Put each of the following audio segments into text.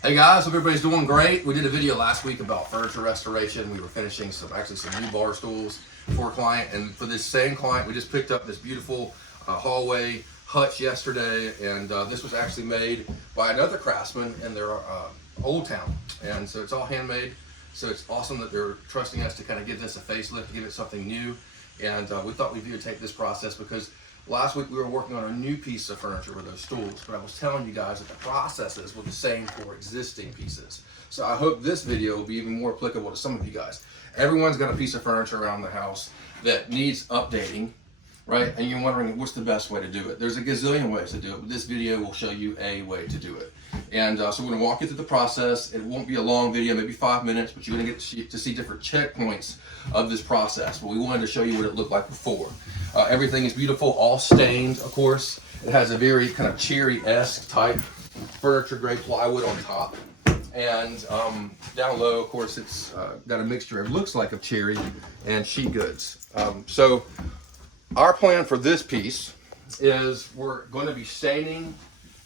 Hey guys, hope everybody's doing great. We did a video last week about furniture restoration. We were finishing some new bar stools for a client, and for this same client, we just picked up this beautiful hallway hutch yesterday, and this was actually made by another craftsman in their old town, and so it's all handmade. So it's awesome that they're trusting us to kind of give this a facelift, give it something new, and we thought we'd videotape this process because last week we were working on a new piece of furniture with those stools, but I was telling you guys that the processes were the same for existing pieces. So I hope this video will be even more applicable to some of you guys. Everyone's got a piece of furniture around the house that needs updating, right? And you're wondering what's the best way to do it. There's a gazillion ways to do it, but this video will show you a way to do it. And so we're gonna walk you through the process. It won't be a long video, maybe 5 minutes, but you're gonna get to see different checkpoints of this process. But we wanted to show you what it looked like before. Everything is beautiful, all stained, of course. It has a very kind of cherry-esque type furniture grade plywood on top. And down low, of course, it's got a mixture, it looks like, of cherry and sheet goods. So our plan for this piece is we're going to be staining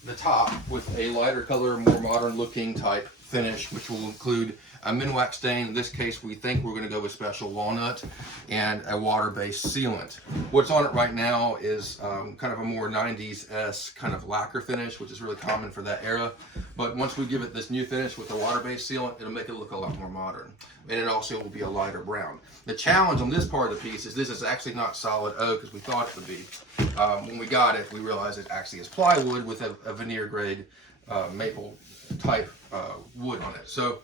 the top with a lighter color, more modern looking type finish, which will include a Minwax stain. In this case, we think we're going to go with special walnut and a water-based sealant. What's on it right now is kind of a more 90s-esque kind of lacquer finish, which is really common for that era. But once we give it this new finish with the water-based sealant, it'll make it look a lot more modern. And it also will be a lighter brown. The challenge on this part of the piece is this is actually not solid oak as we thought it would be. When we got it, we realized it actually is plywood with a veneer grade maple type wood on it. So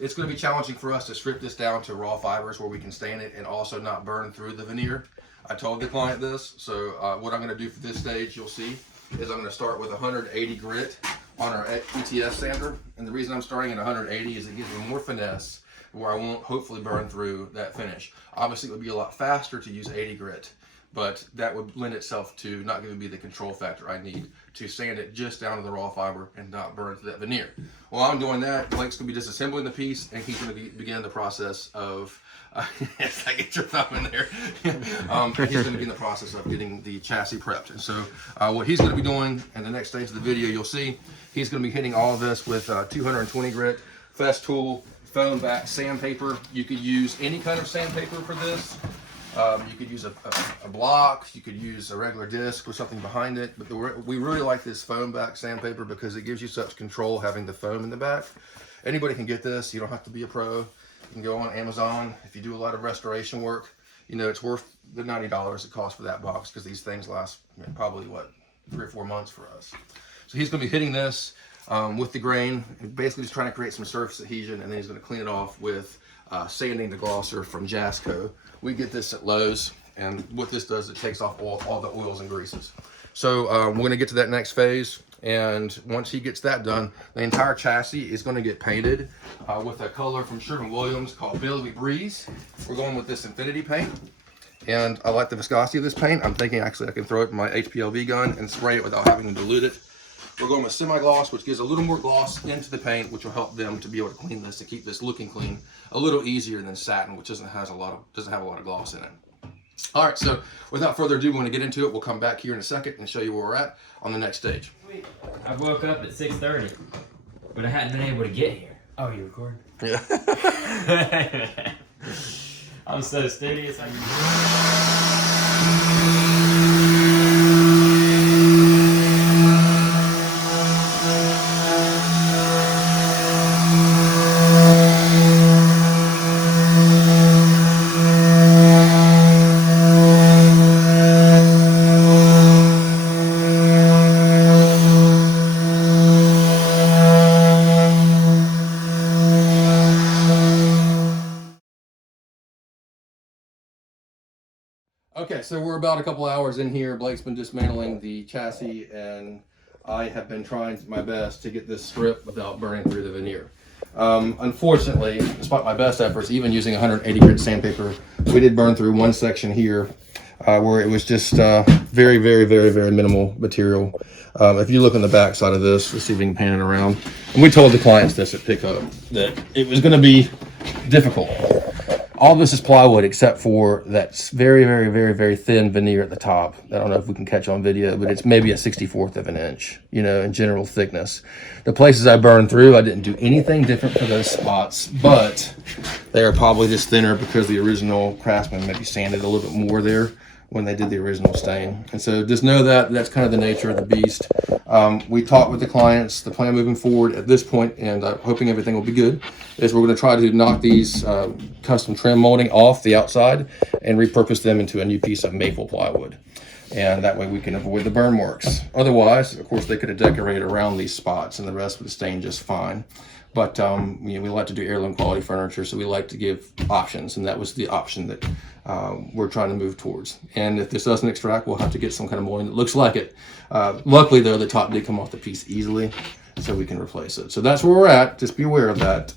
it's going to be challenging for us to strip this down to raw fibers where we can stain it and also not burn through the veneer. I told the client this, so what I'm going to do for this stage, you'll see, is I'm going to start with 180 grit on our ETS sander. And the reason I'm starting at 180 is it gives me more finesse where I won't hopefully burn through that finish. Obviously, it would be a lot faster to use 80 grit, but that would lend itself to not giving me the control factor I need to sand it just down to the raw fiber and not burn through that veneer. While I'm doing that, Blake's going to be disassembling the piece, and he's going to begin the process of, if I get your thumb in there, he's going to begin the process of getting the chassis prepped. And so what he's going to be doing in the next stage of the video, you'll see, he's going to be hitting all of this with 220 grit Festool foam back sandpaper. You could use any kind of sandpaper for this. You could use a block, you could use a regular disc with something behind it, but we really like this foam back sandpaper because it gives you such control having the foam in the back. Anybody can get this, you don't have to be a pro. You can go on Amazon. If you do a lot of restoration work, you know, it's worth the $90 it costs for that box because these things last probably, what, 3 or 4 months for us. So he's going to be hitting this with the grain, basically just trying to create some surface adhesion, and then he's going to clean it off with sanding the glosser from Jasco. We get this at Lowe's, and what this does, it takes off all the oils and greases. So we're going to get to that next phase, and once he gets that done, the entire chassis is going to get painted with a color from Sherwin-Williams called Billowy Breeze. We're going with this Infinity paint, and I like the viscosity of this paint. I'm thinking actually I can throw it in my HPLV gun and spray it without having to dilute it. We're going with semi-gloss, which gives a little more gloss into the paint, which will help them to be able to clean this, to keep this looking clean, a little easier than satin, which doesn't have a lot of gloss in it. All right, so without further ado, we're going to get into it. We'll come back here in a second and show you where we're at on the next stage. I woke up at 6:30, but I hadn't been able to get here. Oh, you recording? Yeah. I'm so studious. Okay, so we're about a couple hours in here. Blake's been dismantling the chassis, and I have been trying my best to get this stripped without burning through the veneer. Unfortunately, despite my best efforts, even using 180 grit sandpaper, we did burn through one section here where it was just very, very, very, very minimal material. If you look on the back side of this, let's see if we can pan it around. And we told the clients this at pickup, that it was going to be difficult. All this is plywood except for that very, very, very, very thin veneer at the top. I don't know if we can catch on video, but it's maybe a 64th of an inch, you know, in general thickness. The places I burned through, I didn't do anything different for those spots, but they are probably just thinner because the original craftsman maybe sanded a little bit more there when they did the original stain. And so just know that that's kind of the nature of the beast. We talked with the clients. The plan moving forward at this point, and I'm hoping everything will be good, is we're going to try to knock these custom trim molding off the outside and repurpose them into a new piece of maple plywood. And that way we can avoid the burn marks. Otherwise, of course, they could have decorated around these spots and the rest would stain just fine. But you know, we like to do heirloom quality furniture, so we like to give options, and that was the option that we're trying to move towards. And if this doesn't extract, we'll have to get some kind of molding that looks like it. Luckily, though, the top did come off the piece easily, so we can replace it. So that's where we're at. Just be aware of that.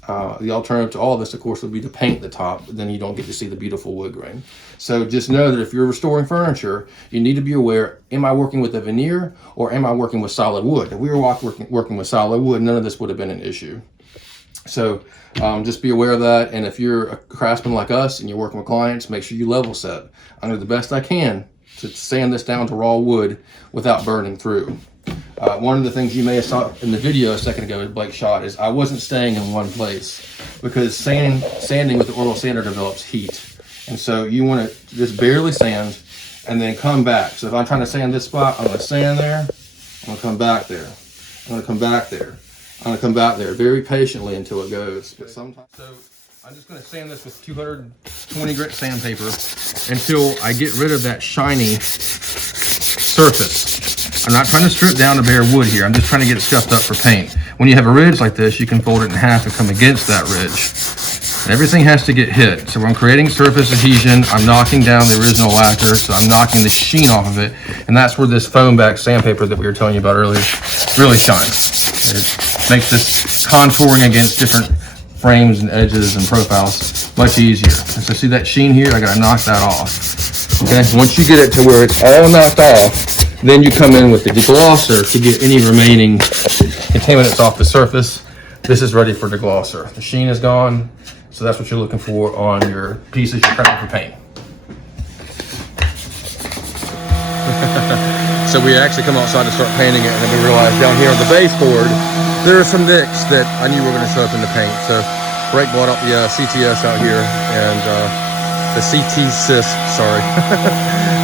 The alternative to all of this, of course, would be to paint the top, but then you don't get to see the beautiful wood grain. So just know that if you're restoring furniture, you need to be aware, am I working with a veneer or am I working with solid wood? If we were working with solid wood, none of this would have been an issue. So just be aware of that. And if you're a craftsman like us and you're working with clients, make sure you level set. I'm doing the best I can to sand this down to raw wood without burning through. One of the things you may have saw in the video a second ago that Blake shot is I wasn't staying in one place because sanding with the oil sander develops heat. And so you want to just barely sand and then come back. So if I'm trying to sand this spot, I'm going to sand there. I'm going to come back there. I'm going to come back there. I'm going to come back there very patiently until it goes. But sometimes, so I'm just going to sand this with 220 grit sandpaper until I get rid of that shiny surface. I'm not trying to strip down to bare wood here. I'm just trying to get it scuffed up for paint. When you have a ridge like this, you can fold it in half and come against that ridge. Everything has to get hit. So when I'm creating surface adhesion, I'm knocking down the original lacquer, so I'm knocking the sheen off of it. And that's where this foam back sandpaper that we were telling you about earlier really shines. It makes this contouring against different frames and edges and profiles much easier. And so see that sheen here? I gotta knock that off. Okay, once you get it to where it's all knocked off, then you come in with the deglosser to get any remaining contaminants off the surface. This is ready for deglosser. The sheen is gone, so that's what you're looking for on your pieces you're prepping for paint. So we actually come outside to start painting it, and then we realized down here on the baseboard, there are some nicks that I knew were going to show up in the paint. So Blake brought up the CTS out here, and the CT-Sys, sorry.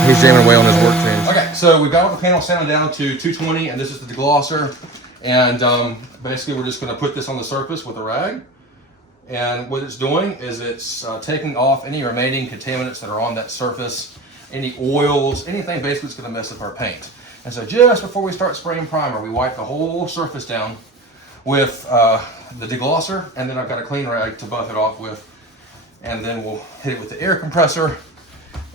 He's jamming away on his work team. Okay, so we've got all the panel sanded down to 220, and this is the deglosser. And basically we're just going to put this on the surface with a rag. And what it's doing is it's taking off any remaining contaminants that are on that surface, any oils, anything basically that's going to mess up our paint. And so just before we start spraying primer, we wipe the whole surface down with the deglosser, and then I've got a clean rag to buff it off with. And then we'll hit it with the air compressor,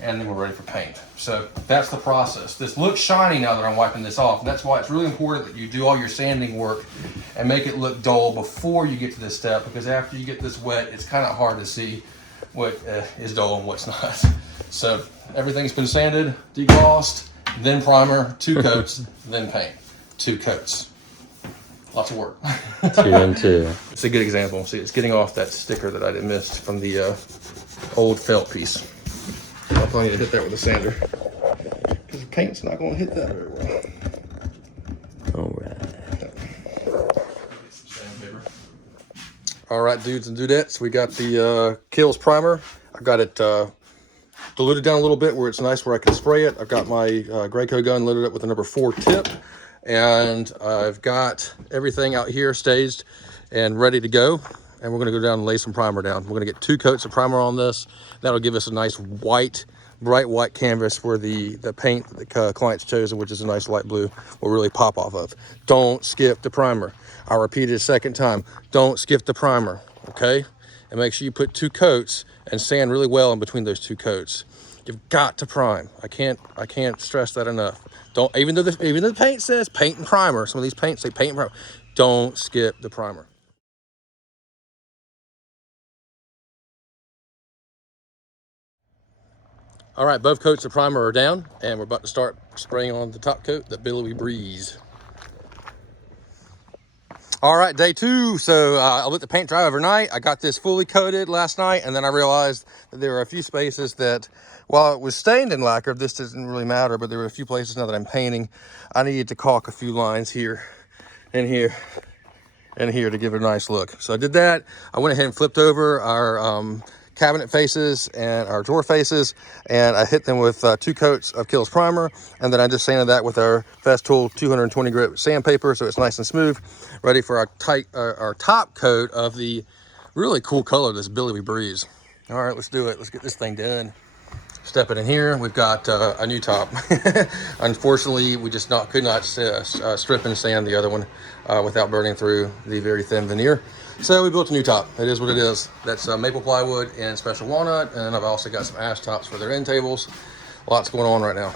and then we're ready for paint. So that's the process. This looks shiny now that I'm wiping this off. And that's why it's really important that you do all your sanding work and make it look dull before you get to this step, because after you get this wet, it's kind of hard to see what is dull and what's not. So everything's been sanded, deglossed, then primer, 2 coats, then paint. 2 coats. Lots of work. 2 and 2. It's a good example. See, it's getting off that sticker that I missed from the old felt piece. I'll probably need to hit that with a sander, because the paint's not going to hit that very well. All right. All right, dudes and dudettes, we got the Kills primer. I've got it diluted down a little bit where it's nice where I can spray it. I've got my Graco gun loaded up with a number 4 tip, and I've got everything out here staged and ready to go. And we're going to go down and lay some primer down. We're going to get 2 coats of primer on this. That'll give us a nice white, bright white canvas where the paint that the client's chosen, which is a nice light blue, will really pop off of. Don't skip the primer. I'll repeat it a second time. Don't skip the primer, okay? And make sure you put 2 coats and sand really well in between those 2 coats. You've got to prime. I can't stress that enough. Don't, even though the paint says paint and primer, some of these paints say paint and primer, don't skip the primer. All right, both coats of primer are down, and we're about to start spraying on the top coat, the Billowy Breeze. All right, day 2. So I let the paint dry overnight. I got this fully coated last night, and then I realized that there were a few spaces that, while it was stained in lacquer, this doesn't really matter, but there were a few places now that I'm painting, I needed to caulk a few lines here and here and here to give it a nice look. So I did that. I went ahead and flipped over our cabinet faces and our drawer faces, and I hit them with 2 coats of Kills primer, and then I just sanded that with our Festool 220 grit sandpaper, so it's nice and smooth, ready for our top coat of the really cool color, this Billowy Breeze. All right, let's do it. Let's get this thing done. Step it in here. We've got a new top. Unfortunately, we just could not strip and sand the other one without burning through the very thin veneer. So we built a new top. It is what it is. That's maple plywood and special walnut, and I've also got some ash tops for their end tables. Lots going on right now.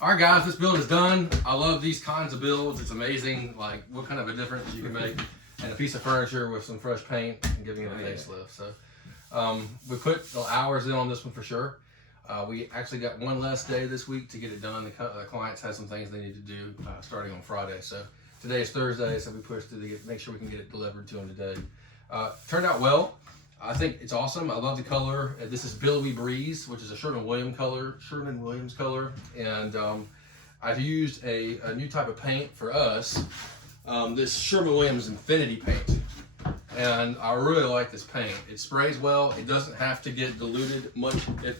All right, guys, this build is done. I love these kinds of builds. It's amazing, like what kind of a difference you can make in a piece of furniture with some fresh paint and giving it a facelift. So we put the hours in on this one for sure. We actually got one less day this week to get it done. The clients had some things they need to do starting on Friday. So today is Thursday, so we pushed to make sure we can get it delivered to them today. Turned out well. I think it's awesome. I love the color. This is Billowy Breeze, which is a Sherwin-Williams color. And I've used a new type of paint for us, this Sherwin-Williams Infinity paint. And I really like this paint. It sprays well. It doesn't have to get diluted much, if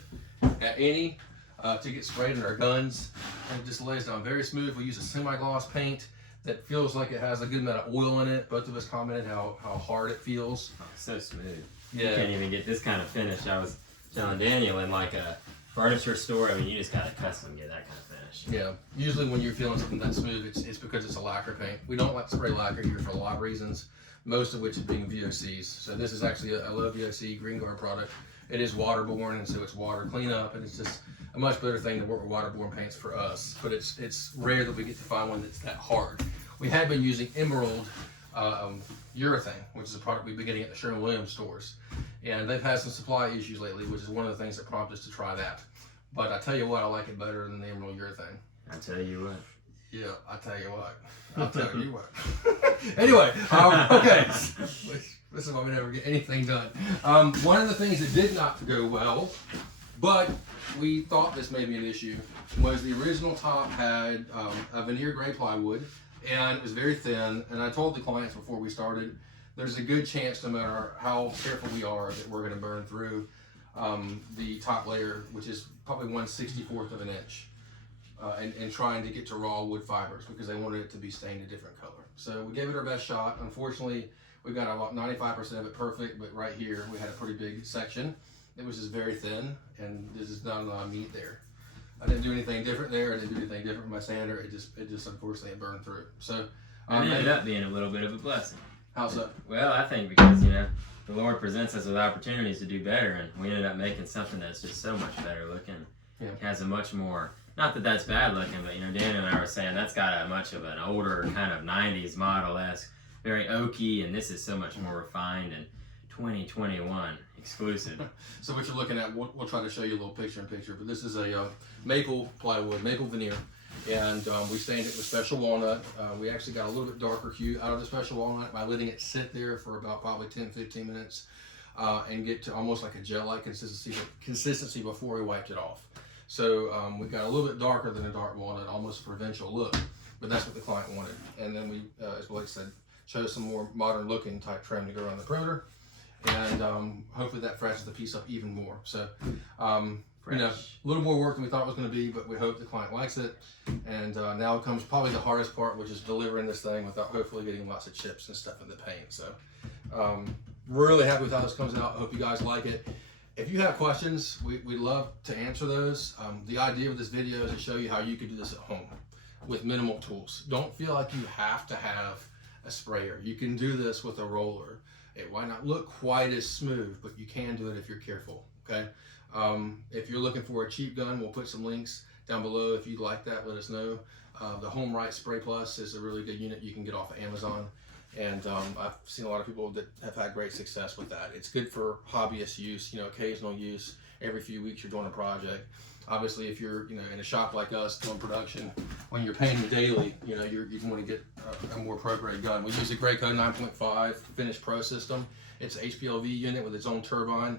at any, to get sprayed in our guns. And it just lays down very smooth. We use a semi-gloss paint that feels like it has a good amount of oil in it. Both of us commented how hard it feels. Oh, so smooth. Yeah. You can't even get this kind of finish. I was telling Daniel, in like a furniture store, I mean, you just gotta custom get that kind of finish. Yeah. Usually when you're feeling something that smooth, it's because it's a lacquer paint. We don't like to spray lacquer here for a lot of reasons, most of which is being VOCs. So this is actually a low VOC Green Guard product. It is waterborne, and so it's water cleanup, and it's just a much better thing to work with waterborne paints for us. But it's rare that we get to find one that's that hard. We had been using Emerald urethane, which is a product we've been getting at the Sherwin-Williams stores. And they've had some supply issues lately, which is one of the things that prompted us to try that. But I tell you what, I like it better than the Emerald urethane. I tell you what. Yeah, I tell you what. I'll tell you what. Anyway, okay. This is why we never get anything done. One of the things that did not go well, but we thought this may be an issue, was the original top had a veneer gray plywood, and it was very thin. And I told the clients before we started, there's a good chance, no matter how careful we are, that we're going to burn through the top layer, which is probably 1/64 of an inch. And trying to get to raw wood fibers because they wanted it to be stained a different color. So we gave it our best shot. Unfortunately, we got about 95% of it perfect, but right here we had a pretty big section. It was just very thin, and there's just not a lot of meat there. I didn't do anything different there. I didn't do anything different with my sander. It just unfortunately it burned through. So It ended up being a little bit of a blessing. How's that? Well, I think because, you know, the Lord presents us with opportunities to do better, and we ended up making something that's just so much better looking. Yeah. It has a much more, not that that's bad looking, but, you know, Daniel and I were saying that's got a much of an older kind of 90s model-esque, very oaky, and this is so much more refined and 2021 exclusive. So what you're looking at, we'll try to show you a little picture-in-picture, but this is a maple plywood, maple veneer, and we stained it with special walnut. We actually got a little bit darker hue out of the special walnut by letting it sit there for about probably 10-15 minutes and get to almost like a gel-like consistency before we wiped it off. So we got a little bit darker than a dark walnut, almost a provincial look, but that's what the client wanted. And then we, as Blake said, chose some more modern looking type trim to go around the perimeter. And hopefully that freshens the piece up even more. So, you know, a little more work than we thought it was going to be, but we hope the client likes it. And now comes probably the hardest part, which is delivering this thing without hopefully getting lots of chips and stuff in the paint. So, really happy with how this comes out. I hope you guys like it. If you have questions, we'd love to answer those. The idea of this video is to show you how you could do this at home with minimal tools. Don't feel like you have to have a sprayer. You can do this with a roller. It might not look quite as smooth, but you can do it if you're careful, okay? If you're looking for a cheap gun, we'll put some links down below. If you'd like that, let us know. The Home Right Spray Plus is a really good unit you can get off of Amazon. And I've seen a lot of people that have had great success with that. It's good for hobbyist use, you know, occasional use. every few weeks you're doing a project. Obviously, if you're in a shop like us doing production, when you're painting daily, you want to get a more pro grade gun. We use a Graco 9.5 Finish Pro system. It's an HPLV unit with its own turbine.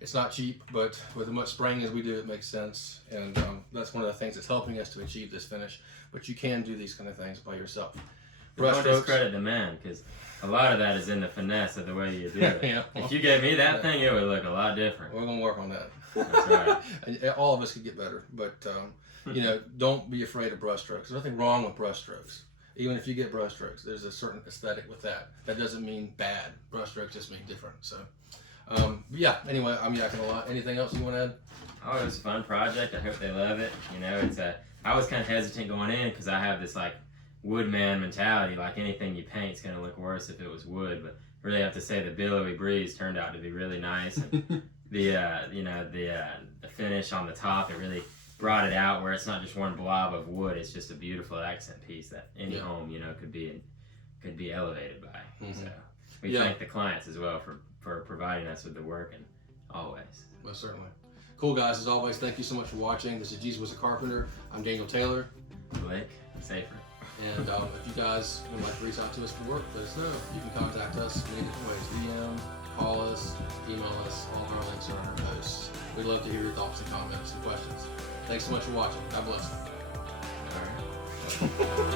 It's not cheap, but with as much spraying as we do, it makes sense. And that's one of the things that's helping us to achieve this finish. But you can do these kind of things by yourself. Don't discredit the man, because a lot of that is in the finesse of the way you do it. Yeah. If you gave me that thing, it would look a lot different. We're going to work on that. That's right. And all of us could get better, but don't be afraid of brush strokes. There's nothing wrong with brush strokes. Even if you get brush strokes, there's a certain aesthetic with that. That doesn't mean bad. Brush strokes just mean different. So, yeah. Anyway, I'm yakking a lot. Anything else you want to add? Oh, it was a fun project. I hope they love it. I was kind of hesitant going in because I have this like woodman mentality. Like anything you paint's gonna look worse if it was wood. But really, have to say the Billowy Breeze turned out to be really nice. And the finish on the top, it really brought it out where it's not just one blob of wood. It's just a beautiful accent piece that any home could be elevated by. Mm-hmm. So we thank the clients as well for providing us with the work, and always. Most certainly. Cool, guys. As always, thank you so much for watching. This is Jesus Was a Carpenter. I'm Daniel Taylor. Blake Safer. And if you guys would like to reach out to us for work, let us know. You can contact us many different ways. DM, call us, email us. All of our links are on our posts. We'd love to hear your thoughts and comments and questions. Thanks so much for watching. God bless. All right.